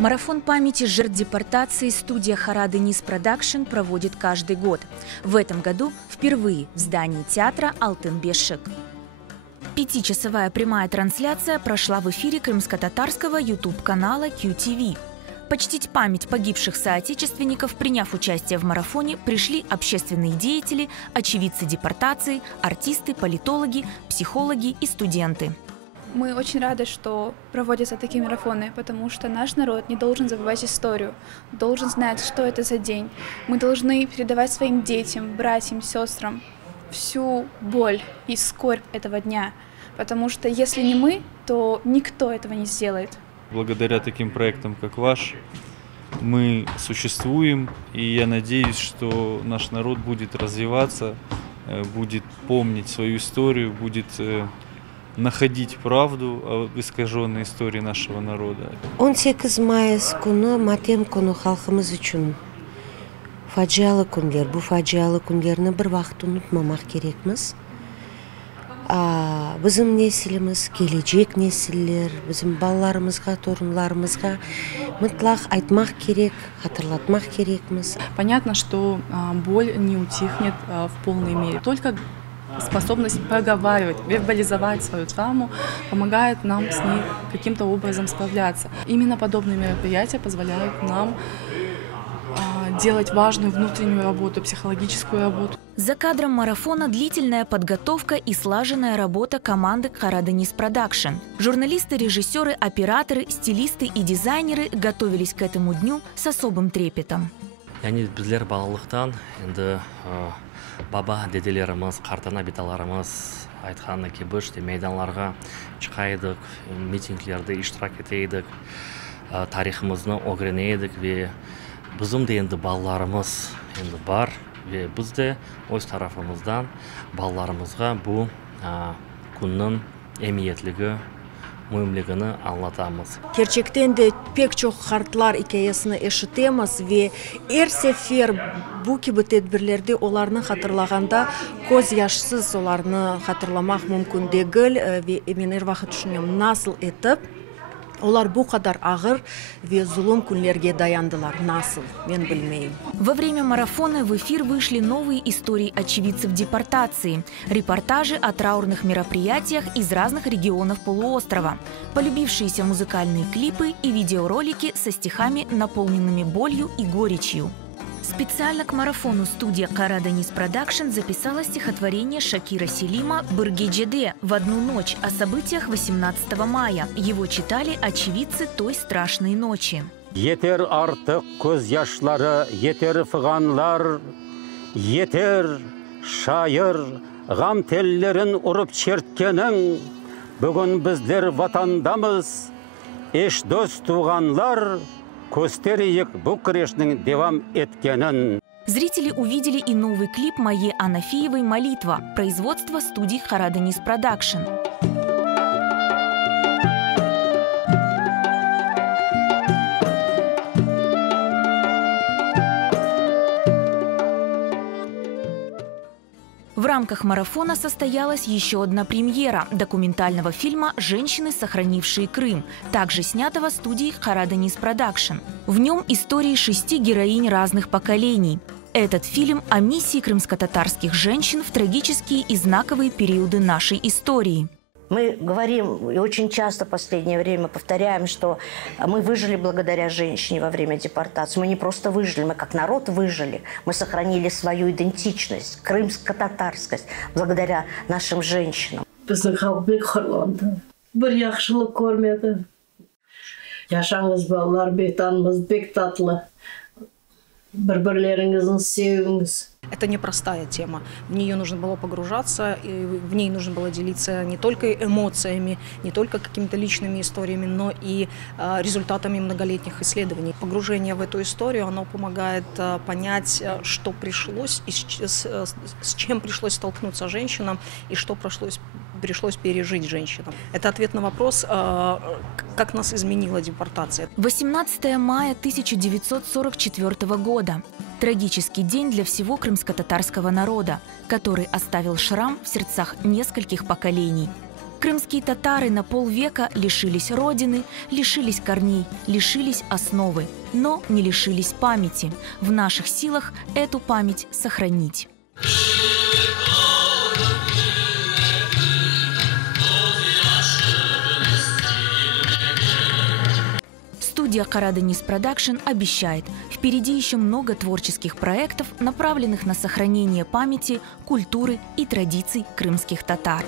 Марафон памяти жертв депортации студия Хара Денис Продакшн проводит каждый год. В этом году впервые в здании театра «Алтын-Бешик». 5-часовая прямая трансляция прошла в эфире крымско-татарского YouTube-канала QTV. Почтить память погибших соотечественников, приняв участие в марафоне, пришли общественные деятели, очевидцы депортации, артисты, политологи, психологи и студенты. Мы очень рады, что проводятся такие марафоны, потому что наш народ не должен забывать историю, должен знать, что это за день. Мы должны передавать своим детям, братьям, сестрам всю боль и скорбь этого дня, потому что если не мы, то никто этого не сделает. Благодаря таким проектам, как ваш, мы существуем, и я надеюсь, что наш народ будет развиваться, будет помнить свою историю, будет находить правду об искаженной истории нашего народа. 18 Mayıs kunu matem kunu halkımız için facialı günler. Bu facialı günlerini bir vaqt unutmamak gerekmiz. Bizim nesilimiz, gelecek nesiller, bizim балаларымызға, torunlarımızға mutlaq айтмақ керек, hatırlatmak gerekmiz. Понятно, что боль не утихнет в полной мере. Только способность проговаривать, вербализовать свою травму помогает нам с ней каким-то образом справляться. Именно подобные мероприятия позволяют нам делать важную внутреннюю работу, психологическую работу. За кадром марафона длительная подготовка и слаженная работа команды Хара Денис Продакшн. Журналисты, режиссеры, операторы, стилисты и дизайнеры готовились к этому дню с особым трепетом. Bizler балалықтан енді баба деделеріміз, қартана беталарымыз айтқаны кебіш, мейданларға шықайдық, митинглерді иштирак етейдік, тарихымызны öğreneydik ve bizim de енді балаларымыз енді бар ve biz de өз tarafımızdan балаларымызға bu күннің emniyetligi, mühimligini anlatamız. Gerçekten de pek çok kartlar hikayesini eşitemiz ve her sefer bu gibi tedbirlerde onlarını hatırlaganda göz yaşsız onlarını hatırlamak mümkün değil ve ben her vakit düşünüyorum nasıl etip onlar bu kadar ağır ve zulüm günlerге dayandılar. Nasıl? Ben bilmeyim. Во время марафона в эфир вышли новые истории очевидцев депортации, репортажи о траурных мероприятиях из разных регионов полуострова, полюбившиеся музыкальные клипы и видеоролики со стихами, наполненными болью и горечью. Специально к марафону студия Хара Денис Продакшн записала стихотворение Шакира Селима «Быргеджеде» в одну ночь о событиях 18 мая. Его читали очевидцы той страшной ночи. Yeter artık göz yaşları, yeter fıganlar, yeter şair, gam tellerin urup çertkenin. Bugün bizler vatandamız, eş dost tuğanlar, көстерейік бұл күрештің девам еткенін. Зрители увидели и новый клип Майе Анафиевой «Молитва» производства студии Хара Денис Продакшн. В рамках марафона состоялась еще одна премьера документального фильма «Женщины, сохранившие Крым», также снятого студией Хара Денис Продакшн. В нем истории 6 героинь разных поколений. Этот фильм о миссии крымско-татарских женщин в трагические и знаковые периоды нашей истории. Мы говорим и очень часто в последнее время повторяем, что мы выжили благодаря женщине во время депортации. Мы не просто выжили, мы как народ выжили. Мы сохранили свою идентичность, крымско-татарскость благодаря нашим женщинам. Yaşаңыз балалар, бетанымыз бек татлы. Бір-бірлеріңіздің севіңіз. Это непростая тема. В нее нужно было погружаться, и в ней нужно было делиться не только эмоциями, не только какими-то личными историями, но и результатами многолетних исследований. Погружение в эту историю, оно помогает понять, что пришлось, и с чем пришлось столкнуться женщинам, и что пришлось пережить женщинам. Это ответ на вопрос, как нас изменила депортация. 18 мая 1944 года. Трагический день для всего крымско-татарского народа, который оставил шрам в сердцах нескольких поколений. Крымские татары на полвека лишились родины, лишились корней, лишились основы, но не лишились памяти. В наших силах эту память сохранить. Студия «Караденис Продакшн» обещает, впереди еще много творческих проектов, направленных на сохранение памяти, культуры и традиций крымских татар.